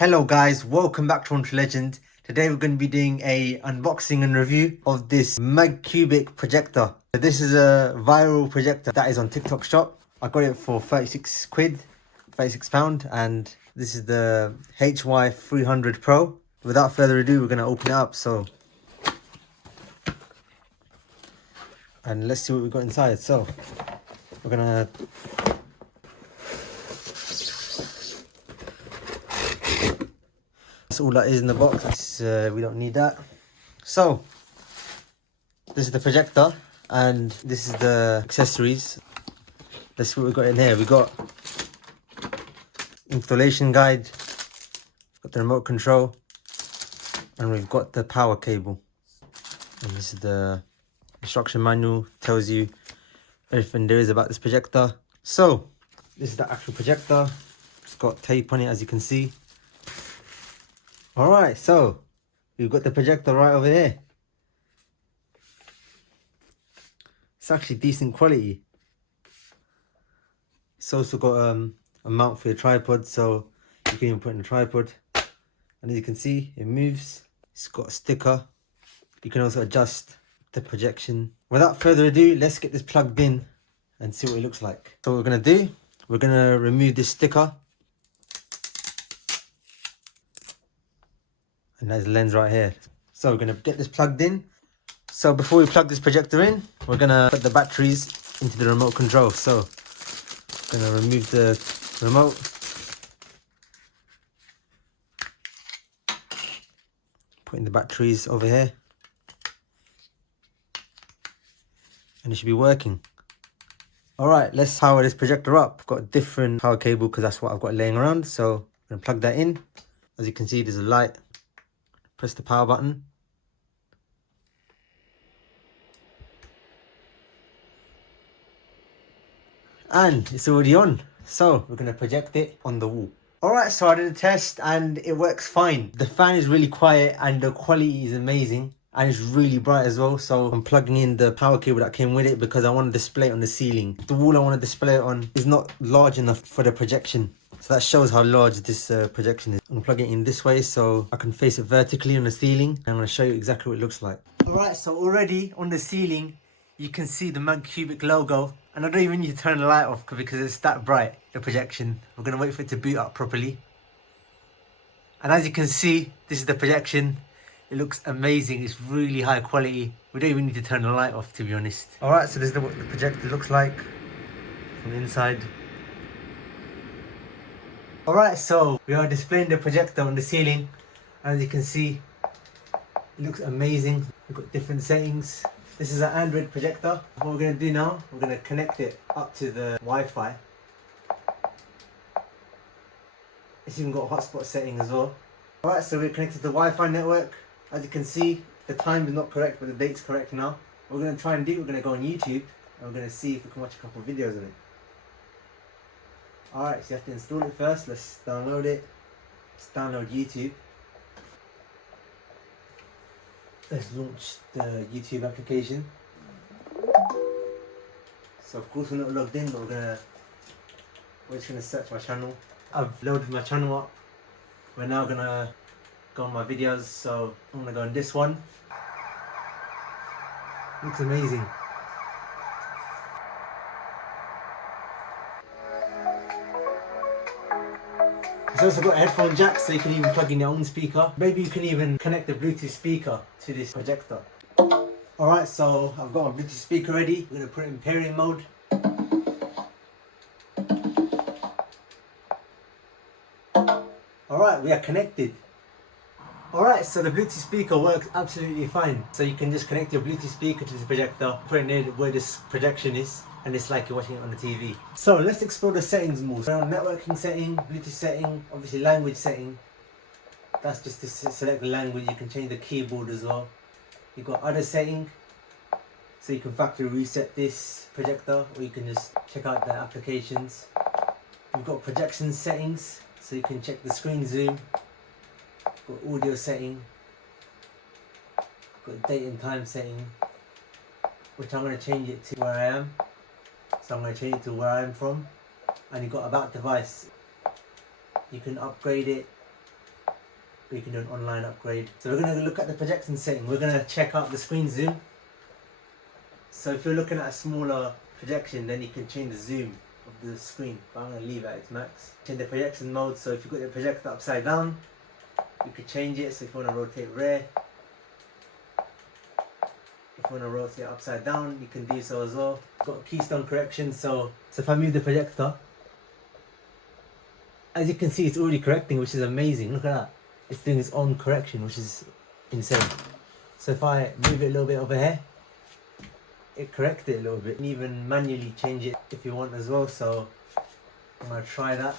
Hello guys, welcome back to Unreal Legend. Today we're going to be doing a unboxing and review of this Magcubic projector. This is a viral projector that is on TikTok shop. I got it for 36 quid, 36 pound, and this is the HY300 Pro. Without further ado, we're going to open it up. And let's see what we've got inside. So we're going to all that is in the box. We don't need that. So this is the projector and this is the accessories. Let's see what we got in here. We got installation guide, we've got the remote control, and we've got the power cable. And this is the instruction manual, tells you everything there is about this projector. So this is the actual projector. It's got tape on it, as you can see. Alright, so we've got the projector right over here. It's actually decent quality. It's also got a mount for your tripod, so you can even put it in a tripod. And as you can see, it moves. It's got a sticker. You can also adjust the projection. Without further ado, let's get this plugged in and see what it looks like. So what we're going to do, we're going to remove this sticker. And there's a lens right here. So we're going to get this plugged in. So before we plug this projector in, we're going to put the batteries into the remote control. So I'm going to remove the remote. Putting the batteries over here. And it should be working. Alright, let's power this projector up. I've got a different power cable because that's what I've got laying around. So I'm going to plug that in. As you can see, there's a light. Press the power button. And it's already on. So we're going to project it on the wall. Alright, so I did a test and it works fine. The fan is really quiet and the quality is amazing. And it's really bright as well. So I'm plugging in the power cable that came with it because I want to display it on the ceiling. The wall I want to display it on is not large enough for the projection. So that shows how large this projection is. I'm going to plug it in this way so I can face it vertically on the ceiling. I'm going to show you exactly what it looks like. Alright, so already on the ceiling, you can see the Magcubic logo. And I don't even need to turn the light off because it's that bright, the projection. We're going to wait for it to boot up properly. And as you can see, this is the projection. It looks amazing. It's really high quality. We don't even need to turn the light off, to be honest. Alright, so this is what the projector looks like from the inside. Alright, so we are displaying the projector on the ceiling. As you can see, it looks amazing. We've got different settings. This is an Android projector. What we're going to do now, we're going to connect it up to the Wi-Fi. It's even got a hotspot setting as well. Alright, so we're connected to the Wi-Fi network. As you can see, the time is not correct, but the date's correct now. What we're going to try and do, we're going to go on YouTube and we're going to see if we can watch a couple of videos on it. Alright, so you have to install it first. Let's download it. Let's download YouTube. Let's launch the YouTube application. So of course we're not logged in, but we're just going to search my channel. I've loaded my channel up. We're now going to go on my videos, so I'm going to go on this one. Looks amazing. It's also got a headphone jack, so you can even plug in your own speaker. Maybe you can even connect the Bluetooth speaker to this projector. Alright, so I've got my Bluetooth speaker ready. I'm going to put it in pairing mode. Alright, we are connected. Alright, so the Bluetooth speaker works absolutely fine. So you can just connect your Bluetooth speaker to this projector, put it near where this projection is, and it's like you're watching it on the TV. So let's explore the settings more. So on networking setting, Bluetooth setting, obviously language setting. That's just to select the language. You can change the keyboard as well. You've got other setting, so you can factory reset this projector, or you can just check out the applications. You've got projection settings, so you can check the screen zoom. Got audio setting. Got date and time setting, which I'm going to change it to where I am. So I'm going to change it to where I'm from. And you've got about device. You can upgrade it or you can do an online upgrade. So we're going to look at the projection setting. We're going to check out the screen zoom. So if you're looking at a smaller projection, then you can change the zoom of the screen, but I'm going to leave it at its max. Change the projection mode, so if you've got the projector upside down, you can change it. So if you want to rotate rear, if you want to rotate upside down, you can do so as well. Got keystone correction, so if I move the projector, as you can see, it's already correcting, which is amazing. Look at that. It's doing its own correction, which is insane. So if I move it a little bit over here, it corrects it a little bit. You can even manually change it if you want as well. So I'm going to try that.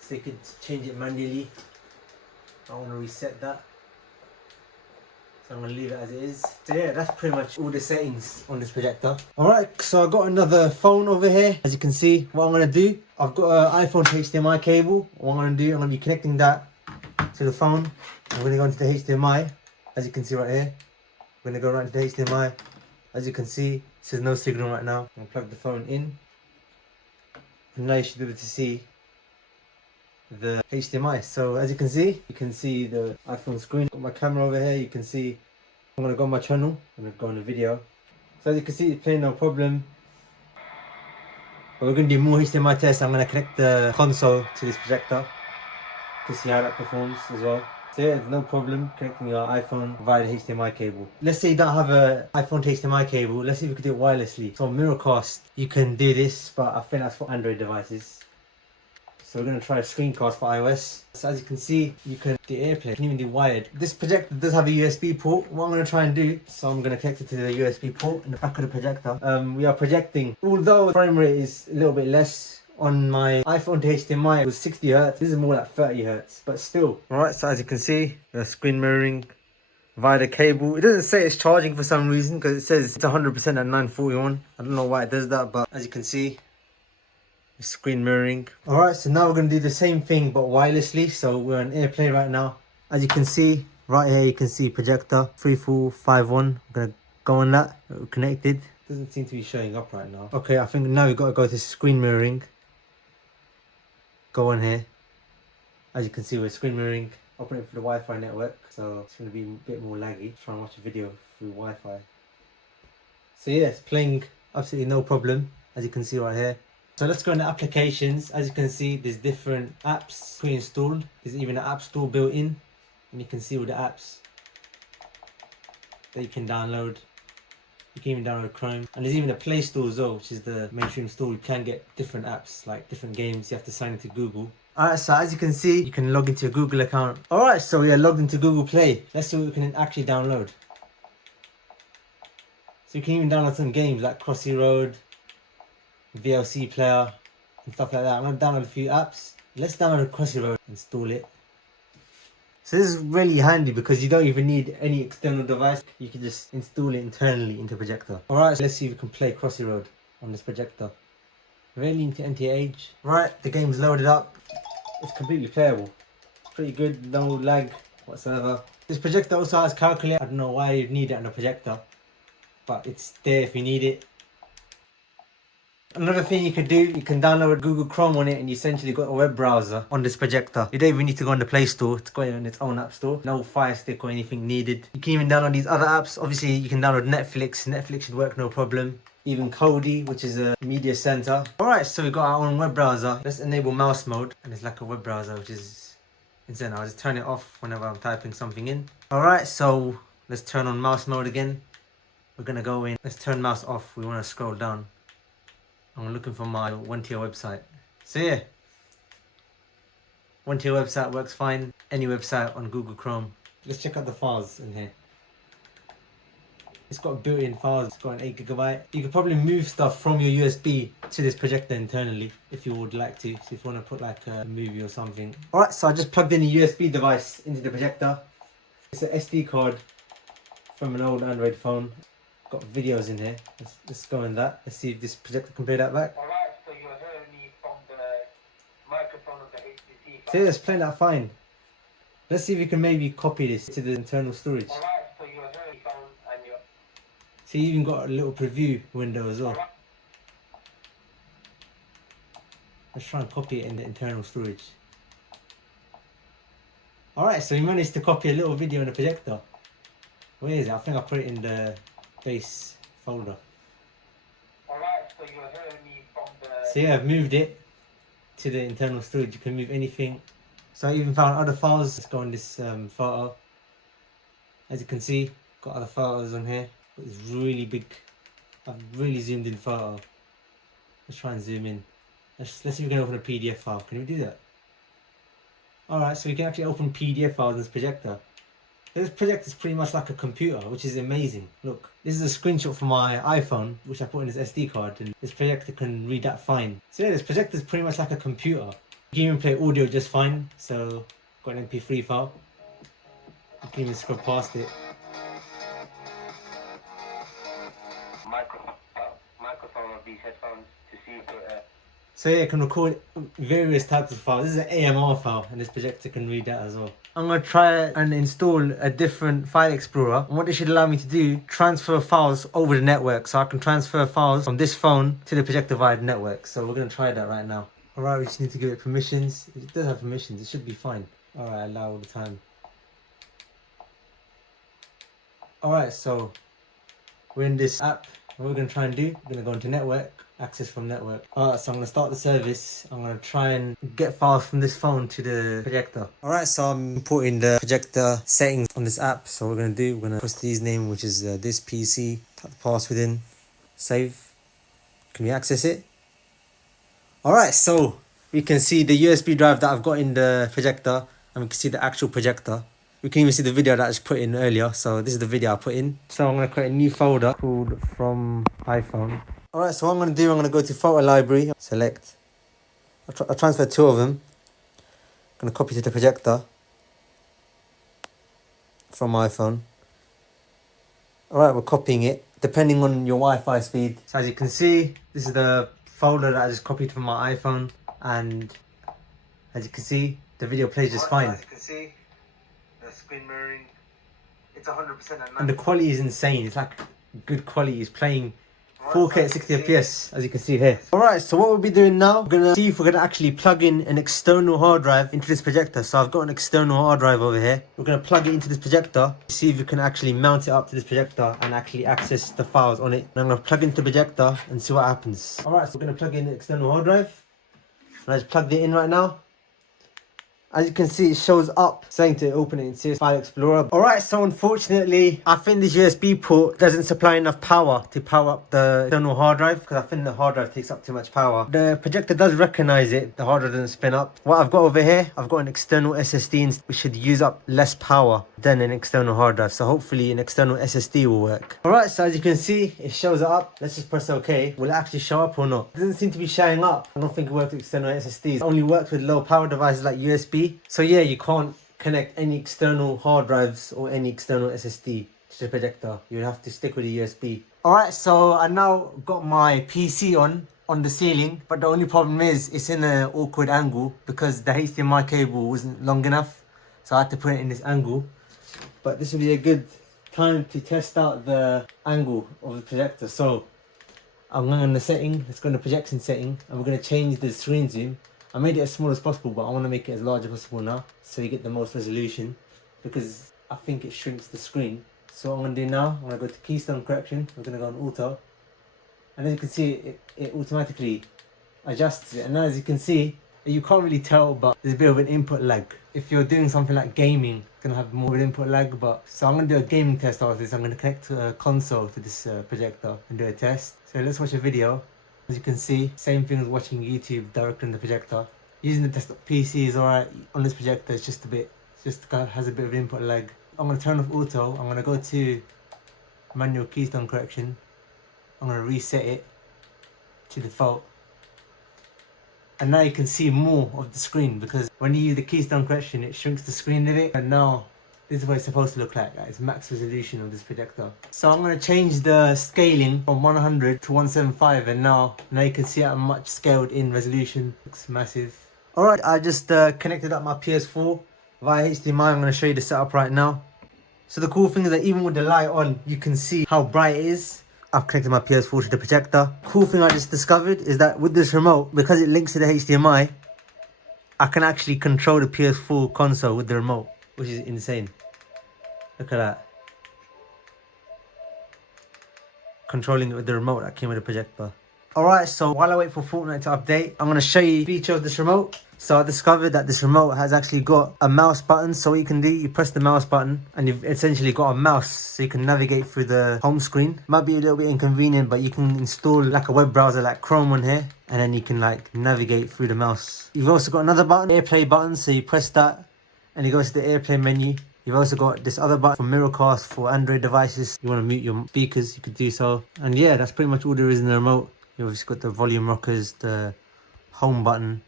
So you could change it manually. I want to reset that. So I'm going to leave it as it is. So yeah, that's pretty much all the settings on this projector. Alright, so I've got another phone over here. As you can see, what I'm going to do, I've got an iPhone to HDMI cable. What I'm going to do, I'm going to be connecting that to the phone. I'm going to go into the HDMI, as you can see right here. I'm going to go right into the HDMI. As you can see, it says no signal right now. I'm going to plug the phone in. And now you should be able to see the HDMI. So as you can see the iPhone screen. Got my camera over here, you can see. I'm going to go on my channel, I'm going to go on the video. So as you can see, it's playing no problem. But we're going to do more HDMI tests. I'm going to connect the console to this projector to see how that performs as well. So yeah, there's no problem connecting your iPhone via the HDMI cable. Let's say you don't have an iPhone to HDMI cable. Let's see if we can do it wirelessly. So on Miracast, you can do this, but I think that's for Android devices. So we're going to try a screencast for iOS. So as you can see, you can do AirPlay, you can even do wired. This projector does have a USB port. What I'm going to try and do, so I'm going to connect it to the USB port in the back of the projector. We are projecting, although the frame rate is a little bit less. On my iPhone to HDMI, it was 60 Hz. This is more like 30 Hz, but still. Alright, so as you can see, the screen mirroring via the cable. It doesn't say it's charging for some reason, because it says it's 100% at 941. I don't know why it does that, but as you can see, it's screen mirroring. Alright, so now we're going to do the same thing, but wirelessly. So we're on AirPlay right now. As you can see, right here, you can see projector 3451. I'm going to go on that. We're connected. Doesn't seem to be showing up right now. Okay, I think now we've got to go to screen mirroring. Go on here. As you can see, we're screen mirroring, operating for the Wi-Fi network, so it's going to be a bit more laggy. Try and watch a video through Wi-Fi. So yeah, it's playing absolutely no problem, as you can see right here. So let's go into applications. As you can see, there's different apps pre-installed. There's even an app store built in, and you can see all the apps that you can download. You can even download Chrome, and there's even a Play Store as well, which is the mainstream store. You can get different apps, like different games. You have to sign into Google. Alright, so as you can see, you can log into a Google account. Alright, so we are logged into Google Play. Let's see what we can actually download. So you can even download some games like Crossy Road, VLC Player, and stuff like that. I'm going to download a few apps. Let's download Crossy Road, install it. So this is really handy because you don't even need any external device. You can just install it internally into Projector. Alright, so let's see if we can play Crossy Road on this Projector. Really into NTH. Right, the game's loaded up. It's completely playable. It's pretty good, no lag whatsoever. This Projector also has calculator. I don't know why you'd need it on a Projector, but it's there if you need it. Another thing you could do, you can download Google Chrome on it, and you essentially got a web browser on this Projector. You don't even need to go on the Play Store. It's got it on its own app store. No Fire Stick or anything needed. You can even download these other apps. Obviously, you can download Netflix. Netflix should work no problem. Even Kodi, which is a media center. Alright, so we've got our own web browser. Let's enable mouse mode, and it's like a web browser, which is insane. I'll just turn it off whenever I'm typing something in. Alright, so let's turn on mouse mode again. We're gonna go in. Let's turn mouse off. We want to scroll down. I'm looking for my one-tier website. So yeah, one-tier website works fine. Any website on Google Chrome. Let's check out the files in here. It's got built-in files. It's got an 8 GB. You could probably move stuff from your USB to this projector internally if you would like to. So if you want to put like a movie or something. Alright, so I just plugged in a USB device into the projector. It's an SD card from an old Android phone. Got videos in here. Let's go in that. Let's see if this projector can play that back. Alright, so you're hearing me from the microphone of the HTP. So yeah, it's playing that fine. Let's see if we can maybe copy this to the internal storage. Alright, so you're hearing phone and you're... So you even got a little preview window as well. Let's try and copy it in the internal storage. Alright, so we managed to copy a little video on the projector. Where is it? I think I put it in the base folder. Alright, so you're hearing me from the... So yeah, I've moved it to the internal storage. You can move anything. So I even found other files. Let's go on this photo. As you can see, got other photos on here. It's really big. I've really zoomed in photo. Let's try and zoom in. Let's see if we can open a PDF file. Can we do that? Alright, so we can actually open PDF files in this projector. This projector is pretty much like a computer, which is amazing. Look, this is a screenshot from my iPhone, which I put in this SD card, and this projector can read that fine. So yeah, this projector is pretty much like a computer. You can even play audio just fine, so got an MP3 file. You can even scroll past it. Microphone of these headphones to see if it... So yeah, it can record various types of files. This is an AMR file, and this projector can read that as well. I'm going to try and install a different file explorer. And what this should allow me to do, transfer files over the network. So I can transfer files from this phone to the projector via the network. So we're going to try that right now. Alright, we just need to give it permissions. It does have permissions, it should be fine. Alright, allow all the time. Alright, so we're in this app. What we're going to try and do, we're going to go into network, access from network. Alright, so I'm going to start the service. I'm going to try and get files from this phone to the projector. Alright, so I'm importing the projector settings on this app. So what we're going to do, we're going to post these name, which is this PC, put the password in, save. Can we access it? Alright, so we can see the USB drive that I've got in the projector, and we can see the actual projector. We can even see the video that I just put in earlier. So this is the video I put in. So I'm going to create a new folder called from iPhone. Alright, so what I'm going to do, I'm going to go to photo library, select. I'll transfer two of them. I'm going to copy to the projector from my iPhone. Alright, we're copying it depending on your Wi-Fi speed. So as you can see, this is the folder that I just copied from my iPhone, and as you can see, the video plays just fine. As you can see, the screen mirroring, it's 100%, and the quality is insane. It's like good quality. It's playing 4K at 60 FPS, as you can see here. Alright, so what we'll be doing now, we're gonna see if we're gonna actually plug in an external hard drive into this projector. So I've got an external hard drive over here. We're gonna plug it into this projector, see if we can actually mount it up to this projector and actually access the files on it. And I'm gonna plug into the projector and see what happens. Alright, so we're gonna plug in the external hard drive. And I just plugged it in right now. As you can see, it shows up saying to open it in CS File Explorer. Alright, so unfortunately, I think this USB port doesn't supply enough power to power up the external hard drive, because I think the hard drive takes up too much power. The projector does recognize it, the hard drive doesn't spin up. What I've got over here, I've got an external SSD which should use up less power than an external hard drive. So hopefully an external SSD will work. Alright, so as you can see, it shows up. Let's just press OK. Will it actually show up or not? It doesn't seem to be showing up. I don't think it works with external SSDs. It only works with low power devices like USB. So yeah, you can't connect any external hard drives or any external SSD to the projector. You have to stick with the USB. Alright, so I now got my PC on the ceiling, but the only problem is it's in an awkward angle because the HDMI cable wasn't long enough. So I had to put it in this angle. But this will be a good time to test out the angle of the projector. So I'm going on the setting, let's go in the projection setting, and we're going to change the screen zoom. I made it as small as possible, but I want to make it as large as possible now, so you get the most resolution, because I think it shrinks the screen. So what I'm going to do now, I'm going to go to keystone correction, we're going to go on auto, and as you can see, it automatically adjusts it. And now as you can see, you can't really tell, but there's a bit of an input lag. If you're doing something like gaming, it's going to have more of an input lag. But so I'm going to do a gaming test out of this. I'm going to connect to a console to this projector and do a test. So let's watch a video. As you can see, same thing as watching YouTube directly on the projector. Using the desktop PC is alright. On this projector, it's just has a bit of input lag. I'm going to turn off auto. I'm going to go to manual keystone correction. I'm going to reset it to default. And now you can see more of the screen, because when you use the keystone correction, it shrinks the screen a bit. And now this is what it's supposed to look like. It's max resolution of this projector. So I'm going to change the scaling from 100 to 175, and now you can see how much scaled in resolution. Looks massive. Alright, I just connected up my PS4 via HDMI. I'm going to show you the setup right now. So the cool thing is that even with the light on, you can see how bright it is. I've connected my PS4 to the projector. Cool thing I just discovered is that with this remote, because it links to the HDMI, I can actually control the PS4 console with the remote. which is insane. Look at that. Controlling it with the remote that came with the projector. Alright, so while I wait for Fortnite to update, I'm going to show you the feature of this remote. So I discovered that this remote has actually got a mouse button. So what you can do, you press the mouse button and you've essentially got a mouse so you can navigate through the home screen. Might be a little bit inconvenient, but you can install like a web browser like Chrome on here and then you can like navigate through the mouse. You've also got another button, AirPlay button, so you press that and it goes to the AirPlay menu. You've also got this other button for Miracast for Android devices. You want to mute your speakers, you could do so. And yeah, that's pretty much all there is in the remote. You've obviously got the volume rockers, the home button,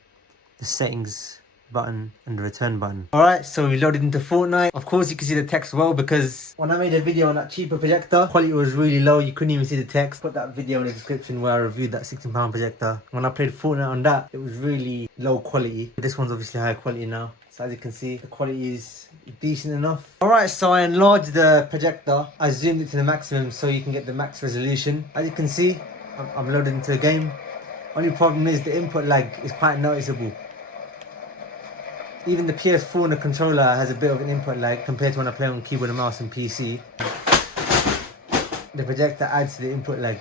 the settings button and the return button. Alright, so we loaded into Fortnite. Of course you can see the text well because when I made a video on that cheaper projector, quality was really low, you couldn't even see the text. Put that video in the description where I reviewed that £16 projector. When I played Fortnite on that, it was really low quality. This one's obviously high quality now. So as you can see, the quality is decent enough. Alright, so I enlarged the projector. I zoomed it to the maximum so you can get the max resolution. As you can see, I'm loaded into the game. Only problem is the input lag is quite noticeable. Even the PS4 and the controller has a bit of an input lag compared to when I play on keyboard and mouse and PC. The projector adds to the input lag.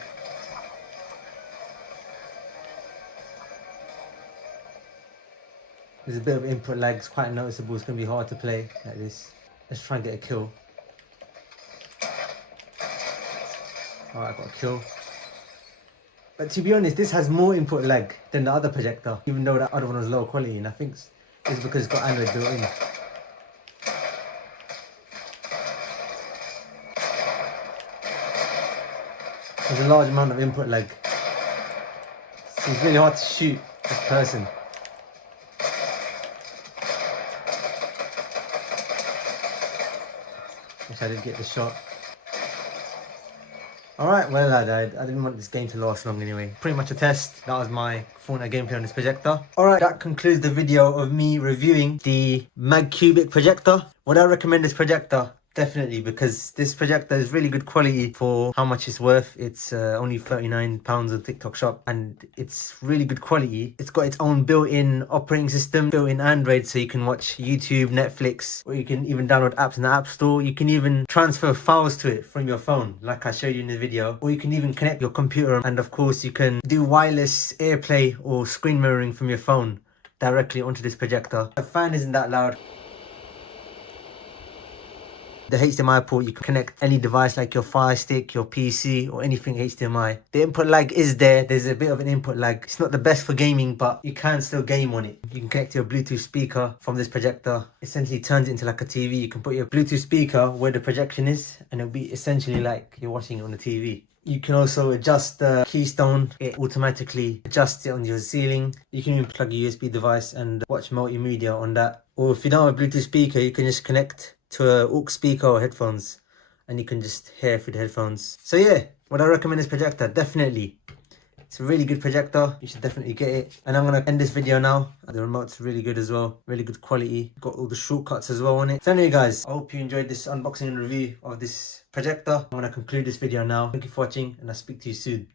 There's a bit of input lag, it's quite noticeable, it's going to be hard to play like this. Let's try and get a kill. Alright, I got a kill. But to be honest, this has more input lag than the other projector, even though that other one was low quality, and I think it's because it's got Android built in. There's a large amount of input lag. So it's really hard to shoot this person. Wish I did get the shot. Alright, well I died. I didn't want this game to last long anyway. Pretty much a test. That was my Fortnite gameplay on this projector. Alright, that concludes the video of me reviewing the Magcubic projector. Would I recommend this projector? Definitely, because this projector is really good quality for how much it's worth. It's only £39 on TikTok shop and it's really good quality. It's got its own built-in operating system, built-in Android, so you can watch YouTube, Netflix, or you can even download apps in the App Store. You can even transfer files to it from your phone, like I showed you in the video, or you can even connect your computer, and of course you can do wireless AirPlay or screen mirroring from your phone directly onto this projector. The fan isn't that loud. The HDMI port, you can connect any device like your Fire Stick, your PC or anything HDMI. The input lag is there. There's a bit of an input lag. It's not the best for gaming, but you can still game on it. You can connect your Bluetooth speaker from this projector. Essentially turns it into like a TV. You can put your Bluetooth speaker where the projection is and it'll be essentially like you're watching it on the TV. You can also adjust the keystone. It automatically adjusts it on your ceiling. You can even plug a USB device and watch multimedia on that. Or if you don't have a Bluetooth speaker, you can just connect to a aux speaker or headphones and you can just hear through the headphones. So yeah, would I recommend this projector? Definitely. It's a really good projector. You should definitely get it. And I'm going to end this video now. The remote's really good as well. Really good quality. Got all the shortcuts as well on it. So anyway guys, I hope you enjoyed this unboxing and review of this projector. I'm going to conclude this video now. Thank you for watching and I'll speak to you soon.